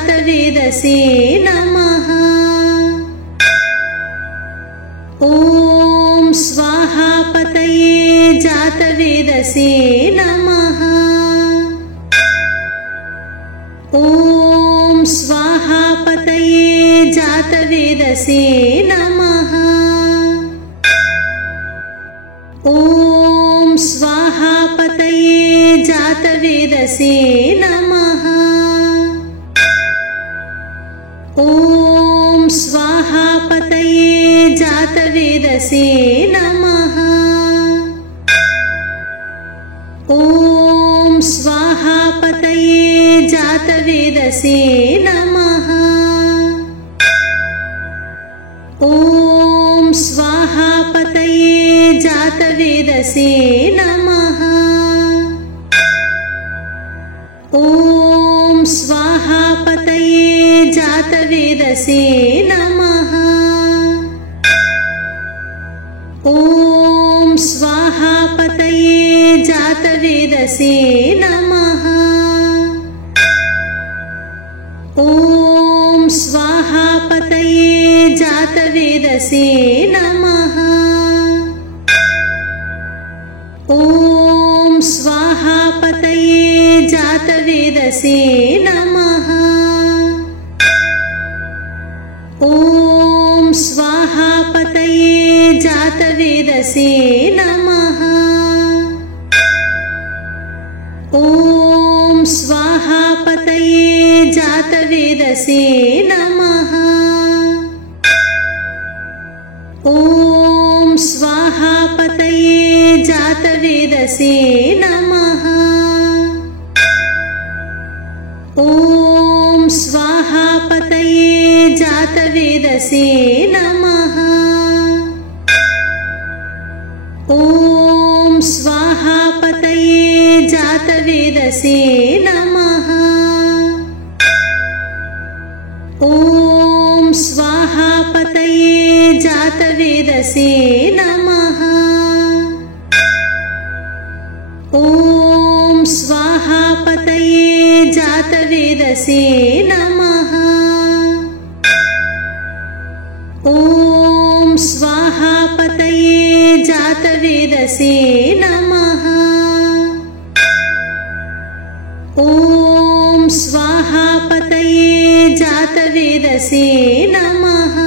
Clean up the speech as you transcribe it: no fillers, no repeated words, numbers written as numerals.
जातवेदसे नमः। ॐ स्वाहा पतये जातवेदसे नमः। ॐ स्वाहा पतये जातवेदसे नमः। ॐ स्वाहा पतये जातवेदसे नमः। ॐ स्वाहा पतये जातवेदसे नमः। ॐ स्वाहा पतये जातवेदसे नमः। ॐ स्वाहा पतये जातवेदसे नमः। ॐ स्वाहा पतये जातवेदसे नमः। ॐ स्वाहा पतये जातवेदसे नमः। ॐ स्वाहा पतये जातवेदसे नमः। ॐ स्वाहा पतये जातवेदसे नमः। ॐ स्वाहा पतये जातवेदसे नमः। ॐ स्वाहा पतये जातवेदसे नमः। ॐ स्वाहा पतये जातवेदसे नमः। ॐ स्वाहा पतये जातवेदसे नमः। ॐ स्वाहा पतये जातवेदसे नमः। ॐ स्वाहा पतये जातवेदसे नमः। ॐ स्वाहा पतये जातवेदसे नमः। ॐ स्वाहा पतये जातवेदसे नमः। ॐ स्वाहा पतये जातवेदसे नमः।